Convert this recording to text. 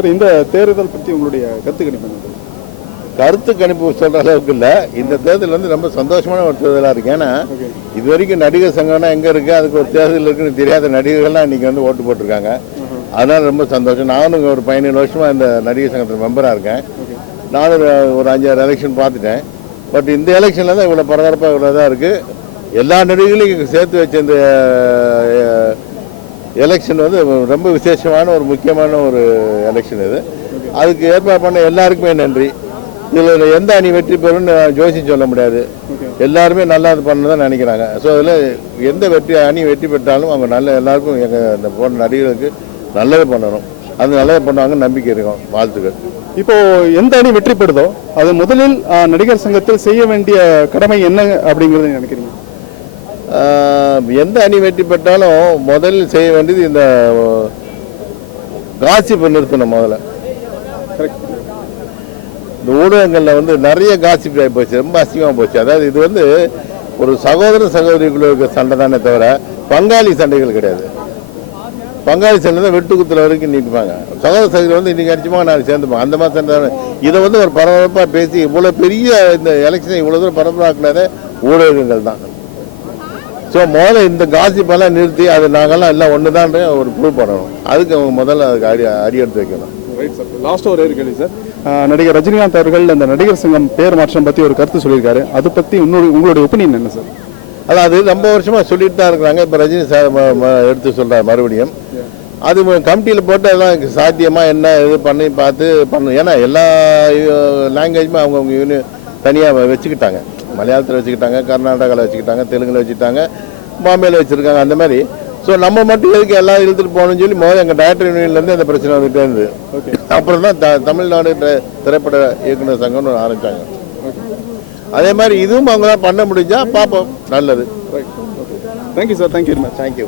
Sir, இந்த தேர்தல் பற்றி உங்களுடைய கருத்து கணிப்பு? கருத்து கணிப்பு சொல்கிற அளவுக்கு இல்லை. இந்த தேர்தல் வந்து ரொம்ப சந்தோஷமான ஒரு தேர்தலாக இருக்குது. ஏன்னா இது வரைக்கும் நடிகர் சங்கம்னா எங்கே இருக்குது, அதுக்கு ஒரு தேர்தல் இருக்குன்னு தெரியாத நடிகர்கள்லாம் இன்றைக்கி வந்து ஓட்டு போட்டிருக்காங்க. அதனால் ரொம்ப சந்தோஷம். நானும் ஒரு 17 வருஷமாக இந்த நடிகர் சங்கத்தில் மெம்பராக இருக்கேன். நானும் ஒரு 5-6 எலெக்ஷன் பார்த்துட்டேன். பட் இந்த எலெக்ஷனில் தான் இவ்வளோ பரபரப்பாக இவ்வளோ தான் இருக்குது. எல்லா நடிகர்களையும் சேர்த்து வச்ச இந்த எலெக்ஷன் வந்து ரொம்ப விசேஷமான ஒரு முக்கியமான ஒரு எலெக்ஷன் இது. அதுக்கு ஏற்பாடு பண்ண எல்லாருக்குமே நன்றி. இதில் எந்த அணி வெற்றி பெறும்னு ஜோசி சொல்ல முடியாது. எல்லாருமே நல்லா இது பண்ண தான் நினைக்கிறாங்க. ஸோ அதில் எந்த அணி வெற்றி பெற்றாலும் அவங்க நல்ல எல்லாருக்கும் எங்கள் இந்த போன்ற நடிகர்களுக்கு நல்லது பண்ணணும். அது நல்லது பண்ணுவாங்க நம்பிக்கை இருக்கும். வாழ்த்துக்கள். இப்போ எந்த அணி வெற்றி பெறுதோ அது முதலில் நடிகர் சங்கத்தில் செய்ய வேண்டிய கடமை என்ன அப்படிங்கிறத நினைக்கிறீங்க? எந்த அணி வெற்றி பெற்றாலும் முதலில் செய்ய வேண்டியது இந்த காசிப்பை நிறுத்தணும். முதல்ல இந்த ஊடகங்களில் வந்து நிறைய காசிப் ஆகி போச்சு, ரொம்ப அசிங்கமாக போச்சு. அதாவது இது வந்து ஒரு சகோதர சகோதரிக்குள்ள இருக்க சண்டை தானே தவிர பங்காளி சண்டைகள் கிடையாது. பங்காளி சண்டை தான் வெட்டு குத்துல வரைக்கும் நீட்டுப்பாங்க. சகோதர சகோதரி வந்து இன்னைக்கு அடிச்சுமா நான் சேர்ந்துப்போம், அந்த மாதிரி சண்டை தானே. இதை வந்து ஒரு பரபரப்பாக பேசி இவ்வளோ பெரிய இந்த எலெக்ஷனை இவ்வளோ தூரம் பரபரப்பாக்குனதே ஊடகங்கள் தான். ஸோ முதல்ல இந்த காசிப்பெல்லாம் நிறுத்தி அது நாங்கள்லாம் எல்லாம் ஒன்று தான் ஒரு ப்ரூவ் பண்ணணும். அதுக்கு அவங்க முதல்ல அதுக்கு அடி எடுத்து வைக்கணும். Right sir. லாஸ்ட்டாக ஒரு கேள்வி சார். நடிகர் ரஜினிகாந்த் அவர்கள் அந்த நடிகர் சங்கம் பேர் மாற்றம் பற்றி ஒரு கருத்து சொல்லியிருக்காரு. அதை பற்றி உங்களுடைய ஒப்பீனியன் என்ன சார்? அதாவது ரொம்ப வருஷமாக சொல்லிட்டு தான் இருக்கிறாங்க. இப்போ ரஜினி சார் எடுத்து சொல்கிறார் மறுபடியும். அது கமிட்டியில் போட்டு அதெல்லாம் சாத்தியமாக என்ன இது பண்ணி பார்த்து பண்ணணும். ஏன்னா எல்லா லாங்குவேஜுமே அவங்கவுங்க தனியாக வச்சுக்கிட்டாங்க. மலையாளத்தில் வச்சுக்கிட்டாங்க, கர்நாடகாவில் வச்சுக்கிட்டாங்க, தெலுங்கில் வச்சுக்கிட்டாங்க, பாம்பேயில் வச்சுருக்காங்க. அந்த மாதிரி ஸோ நம்ம மட்டும் எதுக்கு எல்லாம் இழுத்துட்டு போகணும்னு சொல்லி முதல்ல எங்கள் டைரக்டர் யூனியன்லேருந்து அந்த பிரச்சனை வந்துகிட்டே இருந்தது. அப்புறம் தான் தமிழ்நாடு திரைப்பட இயக்குனர் சங்கம்னு ஆரம்பித்தாங்க. அதே மாதிரி இதுவும் அவங்க தான் பண்ண முடிஞ்சால் பார்ப்போம். நல்லது. Thank you sir. Thank you very much. Thank you.